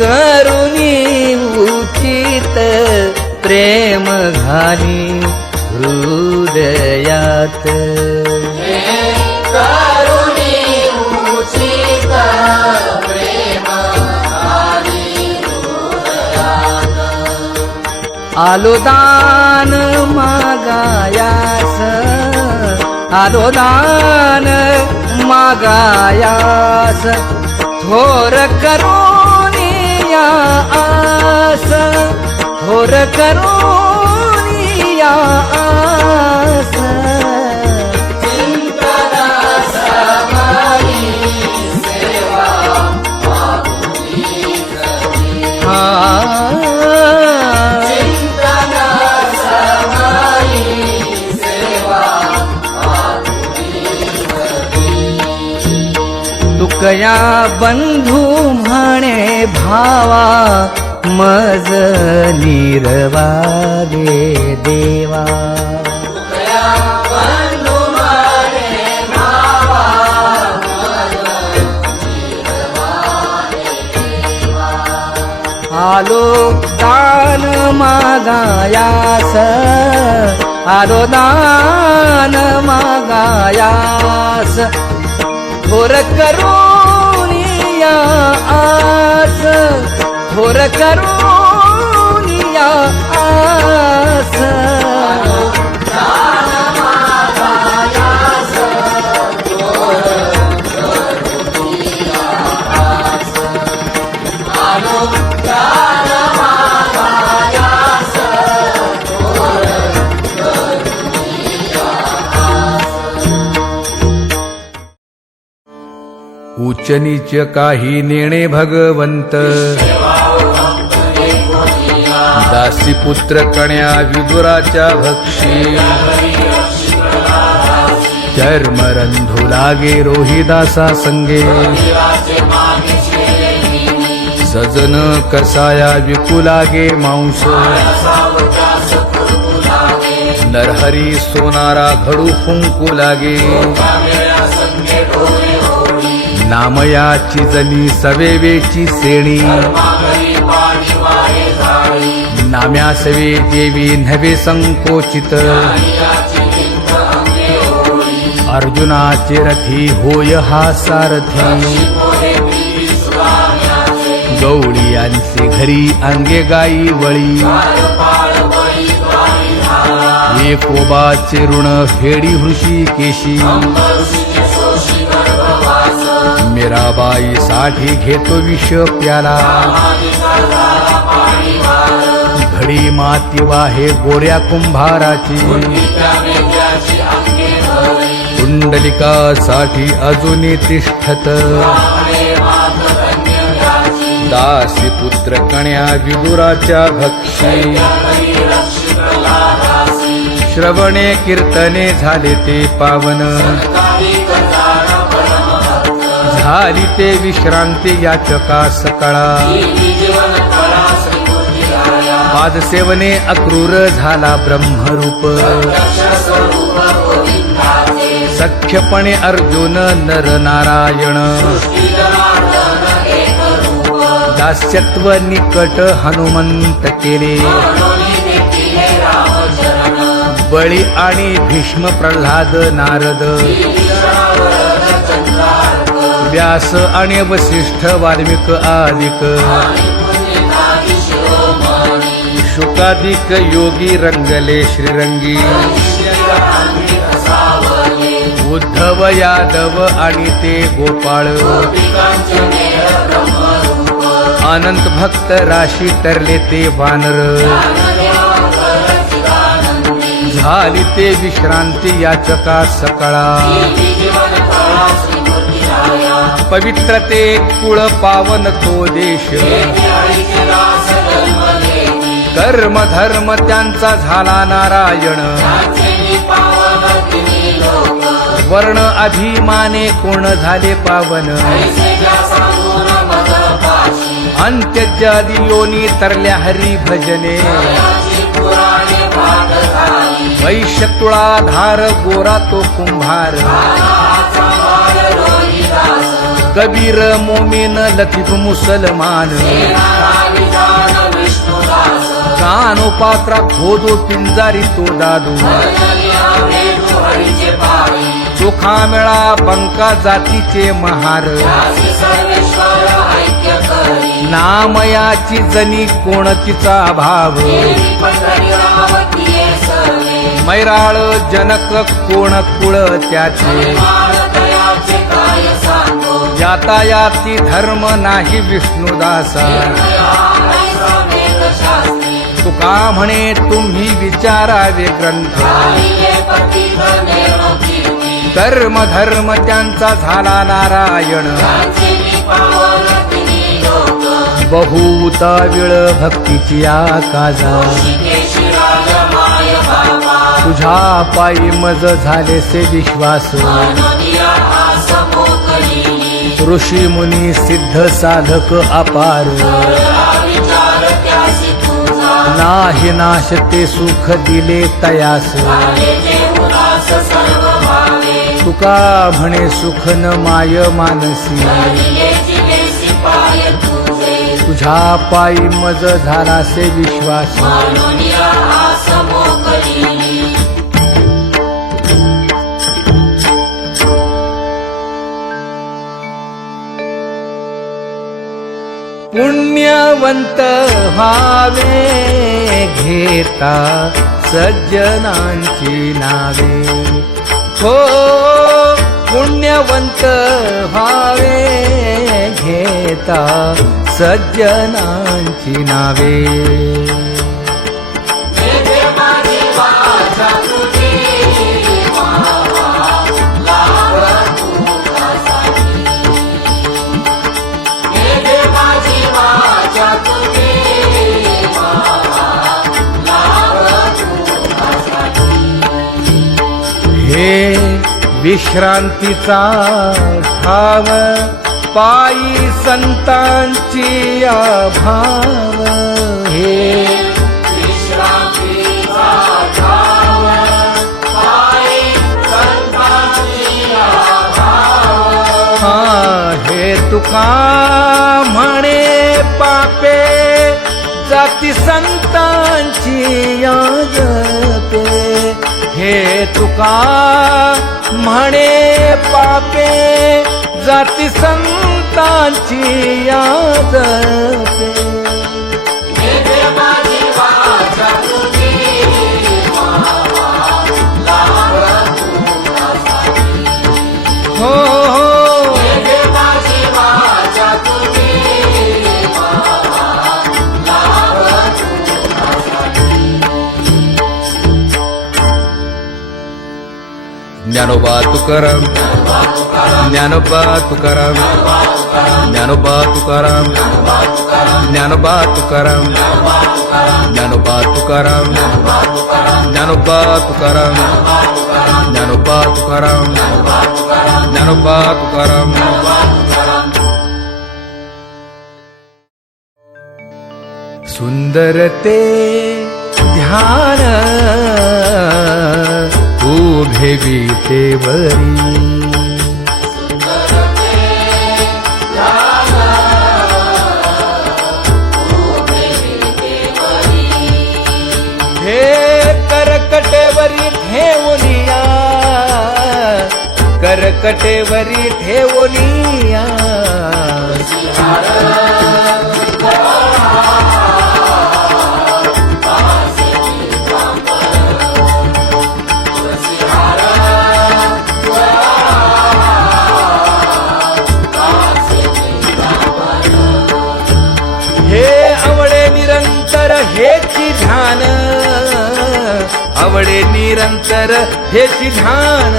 करुणी उचित प्रेम घाली हृदयात करुणी उचित प्रेम घाली हृदयात आलो दान मागायास आलो दान मागायास थोर करुणिया आस थोर करुणिया आस तुकया बंधू म्हणे भावा मज निर्वागे देवा आलो दान मागायास आलो दान मागायास थोर करुणिया आस थोर करुणिया आस उच्च नीच काही नेणे भगवंत दासी पुत्र कण्या विदुराच्या भक्षी चर्मरंधू लागे रोहिदासा संगे सजन कसाया विकुलागे मांस नरहरी सोनारा घडू फुंकू लागे नामयाची जनी सवेवेची सेणी नाम्या सवे देवी नव्हे संकोचित अर्जुनाचे रथी होय हा सारथी गवळीयांचे घरी अंगे गाई वळी एकोबाचे ऋण फेडी हृषीकेशी मीराबाई साठी घेतो विष प्याला घडी माती वाहे गोऱ्या कुंभाराची कुंडलिका साठी अजूनही तिष्ठत दासी पुत्र कण्या विदुराच्या भक्षी श्रवणे कीर्तने झाले ते पावन झाली ते विश्रांती याचका सकळा पादसेवने अक्रूर झाला ब्रह्मरूप सख्यपणे अर्जुन नर नारायण दास्यत्व निकट हनुमंत केले बळी आणि भीष्म प्रल्हाद नारद व्यास आणि वसिष्ठ वाल्मिक आदिक शुकादिक योगी रंगले श्रीरंगी उद्धव यादव आणि ते गोपाळ अनंत भक्त राशी तरले ते वानर झाली ते विश्रांती याचका सकळा पवित्र ते कुळ पावन तो देश कर्म धर्म त्यांचा झाला नारायण वर्ण अभिमाने कोण झाले पावन अंत्यजादी योनी तरल्या हरी भजने वैश्य तुळाधार गोरा तो कुंभार कबीर मोमीन लतीफ मुसलमान कानोपात्रा खोदो पिंजारी तो दादू चोखा मेळा बंका जातीचे महार नामयाची जनी कोणतीचा भाव मैराळ जनक कोण कुळ त्याचे यातायाती धर्म नाही विष्णुदासा तुका म्हणे तुम्ही विचारावे ग्रंथ कर्म धर्म त्यांचा झाला नारायण बहुता वेळ भक्तीची आकाजा तुझ्या पायी मज झाले से विश्वास ऋषी मुनी सिद्ध साधक अपार नाही नाश ते सुख दिले तयास तुका म्हणे सुख न माय मानसी तुझ्या पायी मज झाला से विश्वास पुण्यवंत व्हावे घेता सज्जनांची नावे हो पुण्यवंत व्हावे घेता सज्जनांची नावे हे विश्रांतीचा ठाव पायी संतांची अभाव हे विश्रांतीचा ठाव पायी संतांची अभाव हे तुका म्हणे पापे जाती संतांची याजपे हे तुका म्हणे पापे जाती संतांची याजपे हो ज्ञानोबा तुकाराम ज्ञानोबा तुकाराम ज्ञानोबा तुकाराम ज्ञानोबा तुकाराम ज्ञानोबा तुकाराम ज्ञानोबा तुकाराम ज्ञानोबा तुकाराम ज्ञानोबा तुकाराम सुंदरते ध्यान उभे विटेवरी हे करकटेवरी ठेवनिया करकटेवरी ठेवनिया हेची ध्यान आवडे निरंतर हेची ध्यान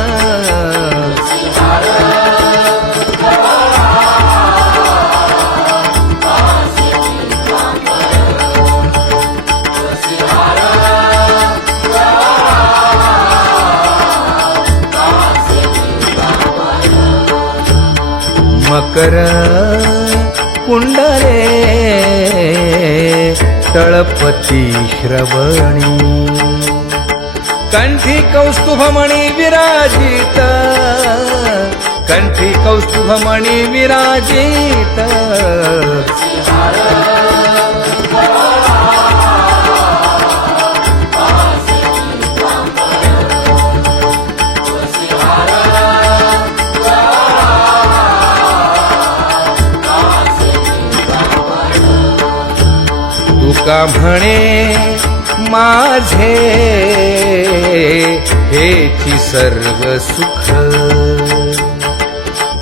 मकर कुंडले तळपती श्रवणी कंठी कौस्तुभमणी विराजित कंठी कौस्तुभमणी विराजित तुका म्हणे माझे हेची सर्व सुख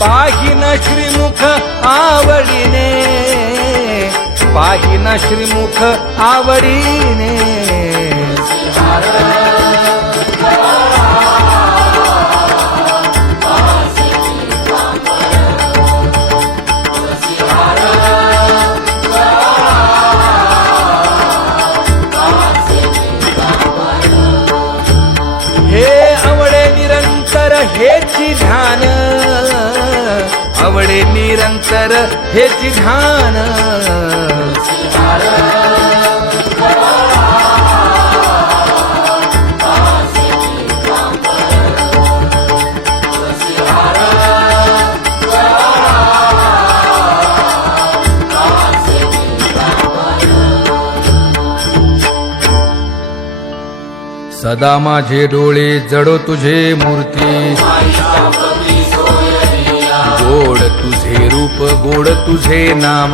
पाहिन श्रीमुख आवडीने पाहिन श्रीमुख आवडीने हेची ध्यान आवडे निरंतर हेची ध्यान सदा माझे डोळे जडो तुझे मूर्ती गोड तुझे रूप गोड तुझे नाम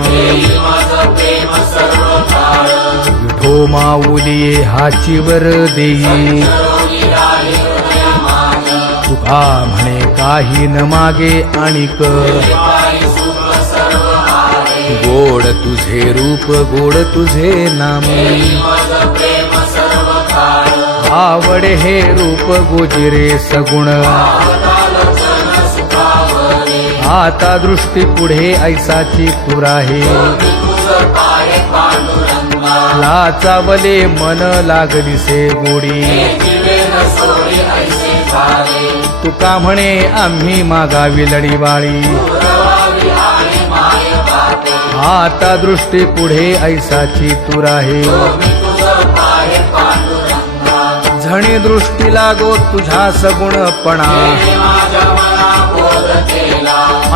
विठो माऊली हाची वर देई तुका म्हणे काही न मागे आणिक गोड तुझे रूप गोड तुझे नाम आवडे हे रूप गोजिरे सगुण आता दृष्टी पुढे ऐसाची पुराहे लाचावले मन लागलीसे गोडी तुका म्हणे आम्ही मागावी लढीवाळी आता दृष्टी पुढे ऐसाची तुराहे झणी दृष्टी लागो तुझा सगुणपणा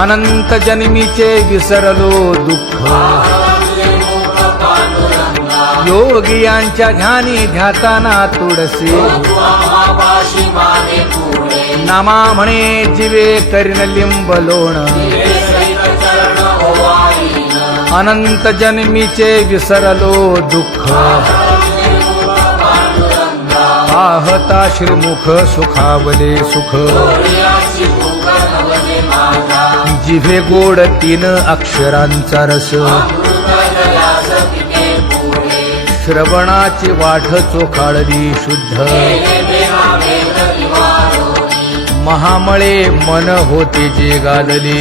अनंत जन्मीचे विसरलो दुःख योगियांच्या ध्यानी ध्याताना तुडसी नामा म्हणे जीवे करीन लिंब लोण अनंत जन्मीचे विसरलो दुःख पाहता श्रीमुख सुखावले सुख जिभे गोड 3 अक्षरांचा रस श्रवणाची वाट चोखाळली शुद्ध महामळे मन होते जे गादले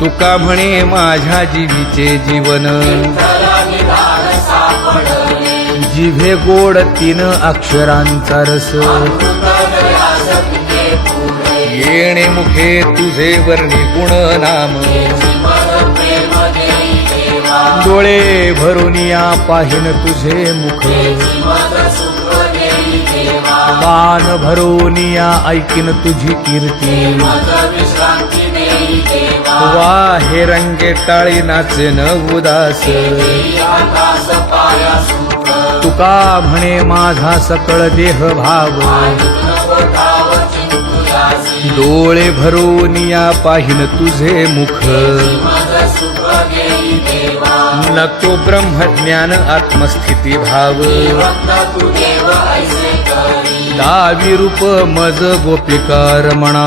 तुका म्हणे माझ्या जीवीचे जीवन जिभे गोड 3 अक्षरांचा रस येणे मुखे तुझे वर्णी गुण नाम डोळे भरून या पाहिन तुझे मुख कान भरून या ऐकिन तुझी कीर्ती वाहे रंगे टाळी नाचे न उदास तुका म्हणे माझा सकळ देह भाव डोळे भरून या पाहिन तुझे मुख नको ब्रह्मज्ञान आत्मस्थिती भाव दावी रूप मज गोपिकार म्हणा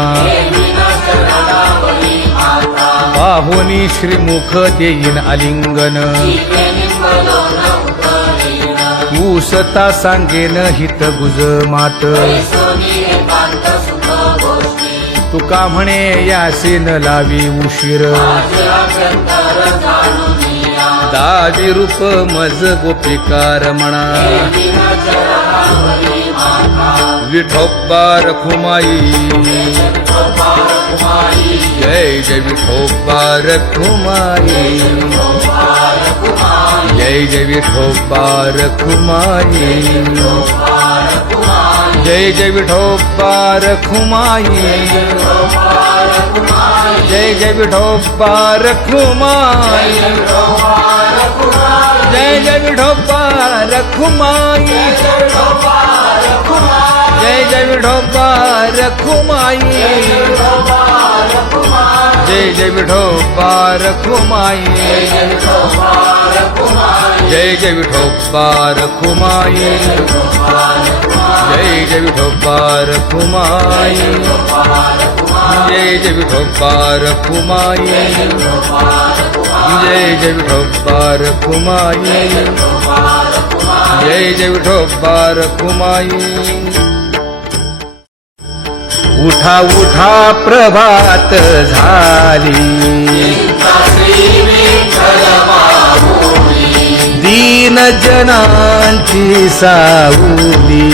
पाहुनी श्रीमुख देईन आलिंगन उसता सांगेन हित गुज मात तुका म्हणे यासीन लावी उशीर दावी रूप मज गोपिकार म्हणा विठोबा रखुमाई जय जय विठोबा रखुमाई जय जय विठोबा रखुमाई जय जय विठोबा रखुमाई जय जय विठोबा रखुमाई जय जय विठोबा रखुमाई जय जय विठोबा रखुमाई जय जय विठोबा रखुमाई जय जय विठोबा रखुमाई जय जय विठोबा रखुमाई जय जय विठोबा रखुमाई जय जय विठोबा रखुमाई जय जय विठोबा रखुमाई उठा उठा प्रभात झाली दीन जनांची सावली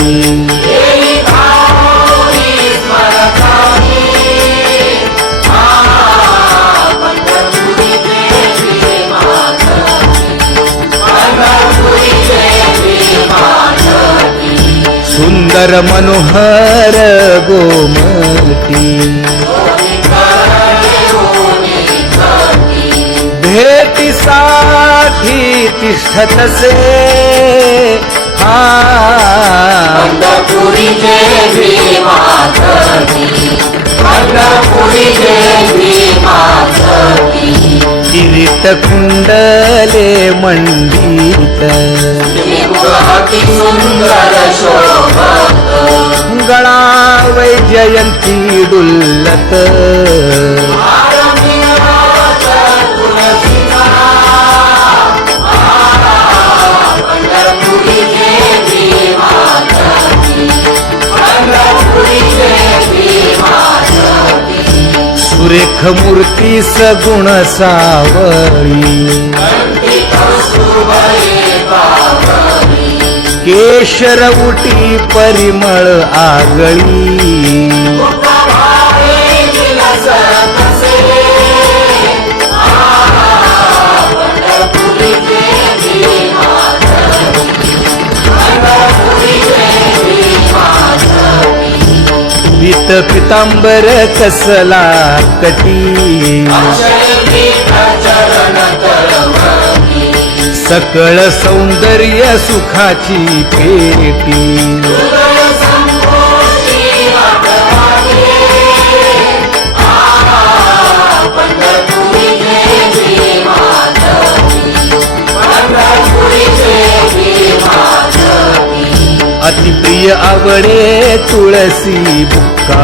सुंदर मनोहर गोमटी भेटीसाठी तिष्ठतसे किरीट कुंडले मंडित गळा वैजयंती डुल्लत सुरेख मूर्ती सगुण सावळी केशर उटी परिमळ आगळी पीत पितांबर कसला कटी सकळ सौंदर्य सुखाची पेटी अतिप्रिय आवडे तुळसी बुक्का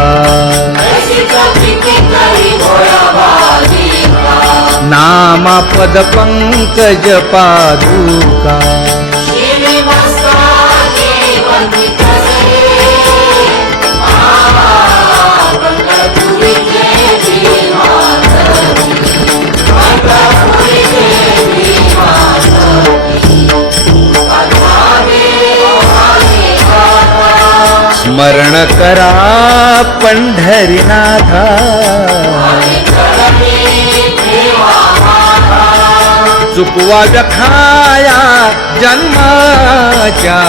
नामा पद पंकज पादुका स्मरण करा पंढरीनाथा चुकवा व्यखाया जन्माच्या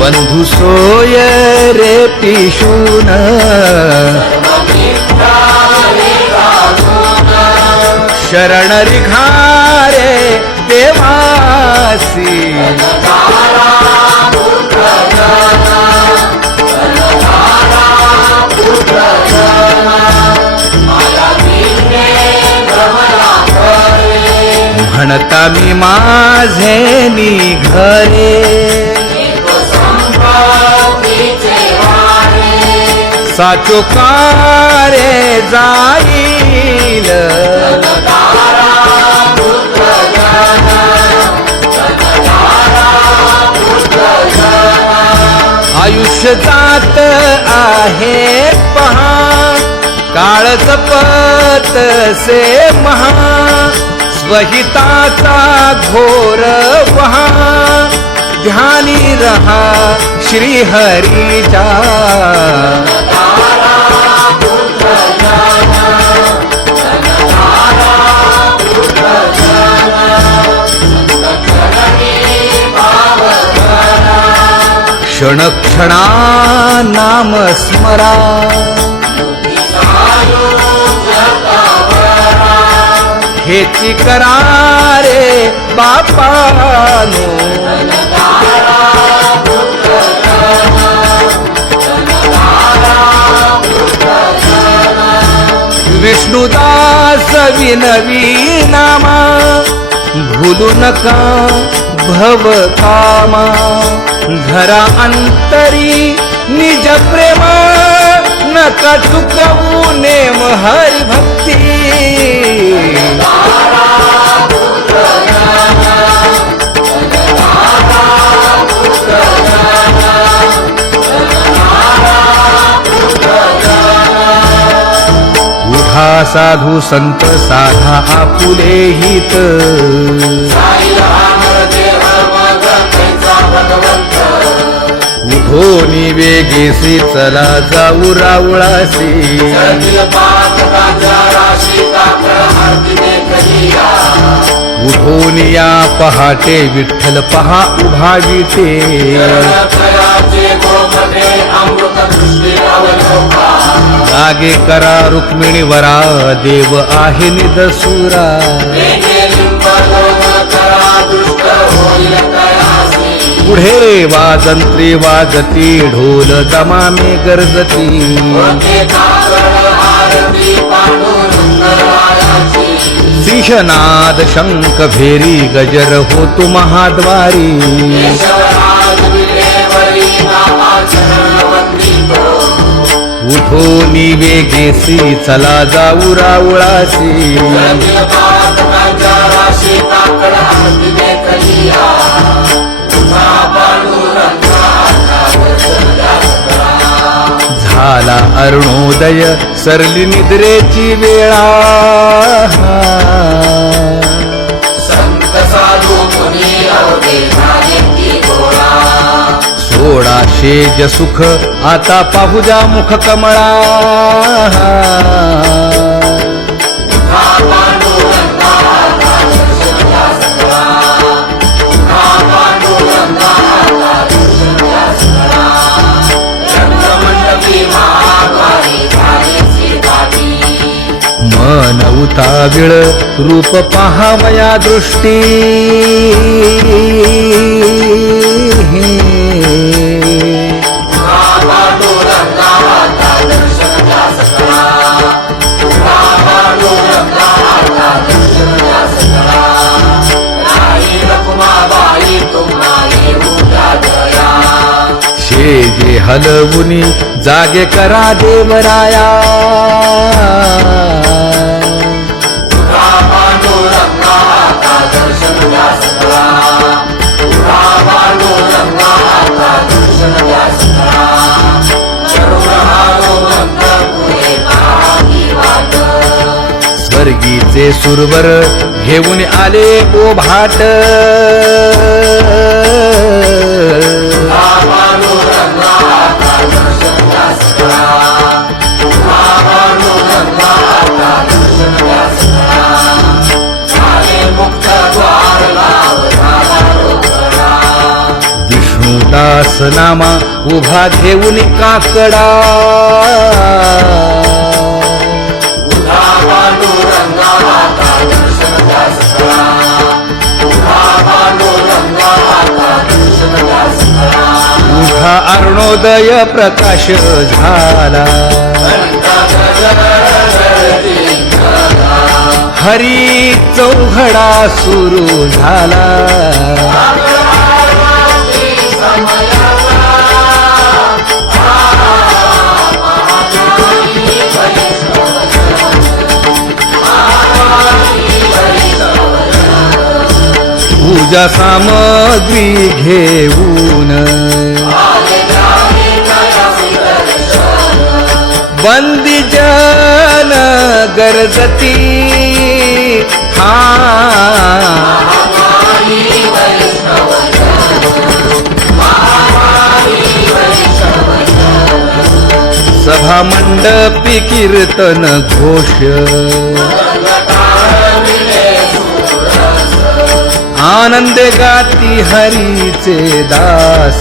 बंधू सोय रे पिशून शरण रिघारे देवासी म्हणता मी माझे निघरे साचो कारे जाईल आयुष्य जात आहे पहा काळ जपत से महा स्वहिताचा घोर वहा ध्यानी रहा श्री हरीचा क्षण क्षणा नाम स्मरा हेची करा रे बापानो विष्णुदास विनवी नामा भूलू नका भव कामा धरा अंतरी निज प्रेमा नका चुकवू नेम हरि भक्ती उठा साधू संत साधा आपुले हित उठो वेगेसी चला जाऊ रावळासी उठोन या पहाटे विठ्ठल पहा उभा विटे जागे करा रुक्मिणी वरा देव आहे निदसुरा पुढे वाजंत्री वाजती ढोल दमामे गरजती सिंहनाद शंख भेरी गजर होतो महाद्वारी उठो वेगेसी चला जाऊ रावळासी झाला अरुणोदय सरली निद्रेची वेळा संत साधू मुनी अवघे झाले की गोळा सोडा शेज सुख आता पाहू जा मुख कमळा मन उताविळ रूप पाहावया दृष्टी शेजे हलवुनी जागे करा देवराया स्वर्गीचे सुरवर घेऊन आले ओ भाट विष्णुदास नामा उभा घेऊन काकडा उठा अरुणोदय प्रकाश झाला हरी चौघडा सुरू झाला पूजा सामग्री घेऊन बंदी जन गरजती हा सभा मंडपी कीर्तन घोष आनंदे गाती हरीचे दास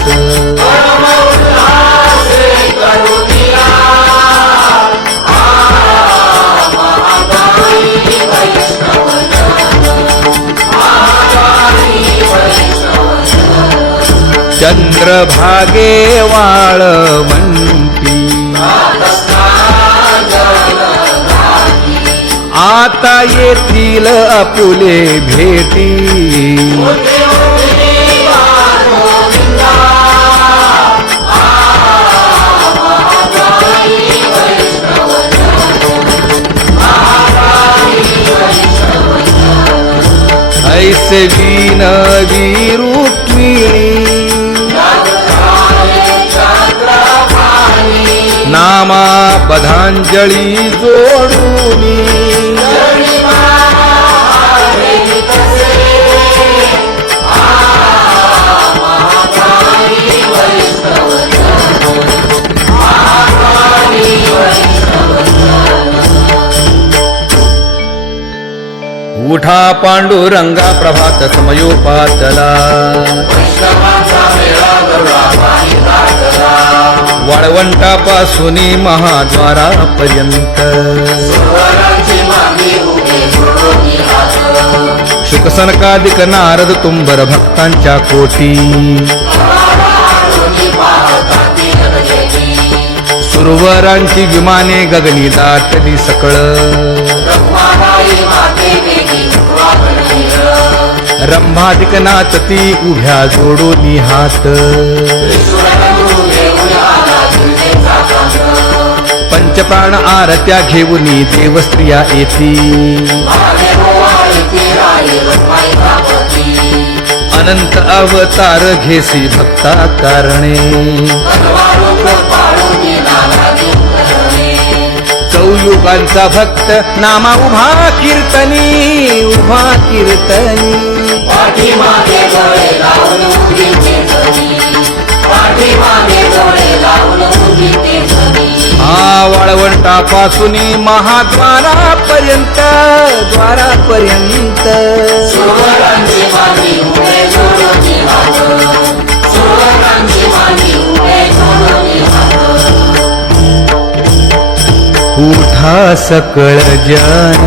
परम उल्हासे करुणिया महागाई वैष्णवजन महागाई वैष्णवजन चंद्रभागे वाळवंटी आता येथील आपुले भेटी ऐसे विनवी रुक्मिणी नामा पदांजली जोडूनी उठा पांडुरंगा प्रभात समयोपातला वाळवंटापासून महाद्वारापर्यंत शुकसनकादिक नारद तुंबर भक्तांच्या कोटी सुरवरांची विमाने गगनी दाटली सकळ रंभादिक नाचती उभ्या जोडोनी हात पंचप्राण आरत्या घेऊनी देवस्त्रिया येती अनंत अवतार घेसी भक्ता कारणे चौयुगांचा भक्त नामा उभा कीर्तनी पाठीमागे डोळे लावून उगीचे जणी पाठीमागे डोळे लावून उगीचे जणी वाळवंटापासून महाद्वारापर्यंत सुरवरांची मांडी उभे जोडूनी हात सुरवरांची मांडी उभे जोडूनी हात उठा सकळ जन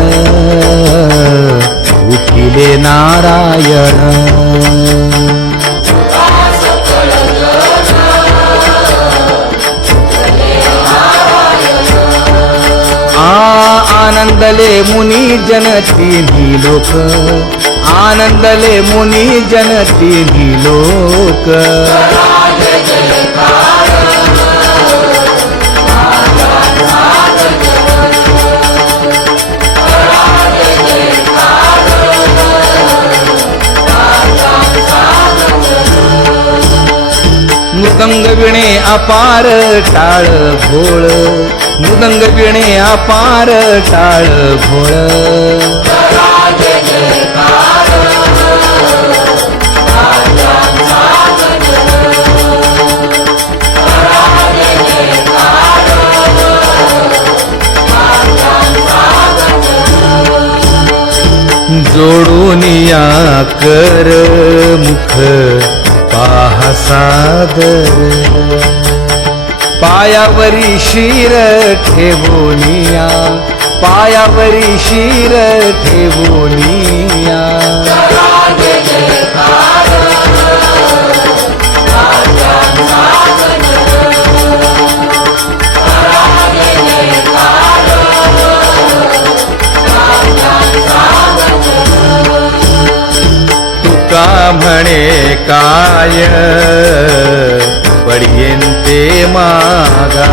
उठिले नारायण आनंदले मुनी जन तिन्ही लोक आनंदले मुनी जन तिन्ही लोक मृदंग विणे अपार टाळ भोळ मृदंग विणे अपार टाळ भोळ जोडूनिया कर मुख पाहा सादर पायावरी शिर ठेवोनिया पायावरी शिर ठेवोनिया तुका म्हणे काय पडियेंते मागा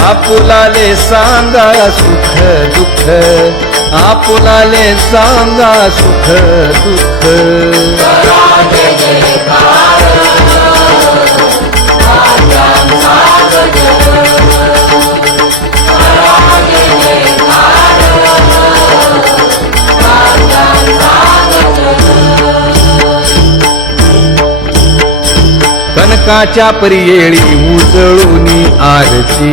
आपुलाले सांगा सुख दुःख आपुलाले सांगा सुख दुःख कनकाच्या परियेळी उजळूनी आरती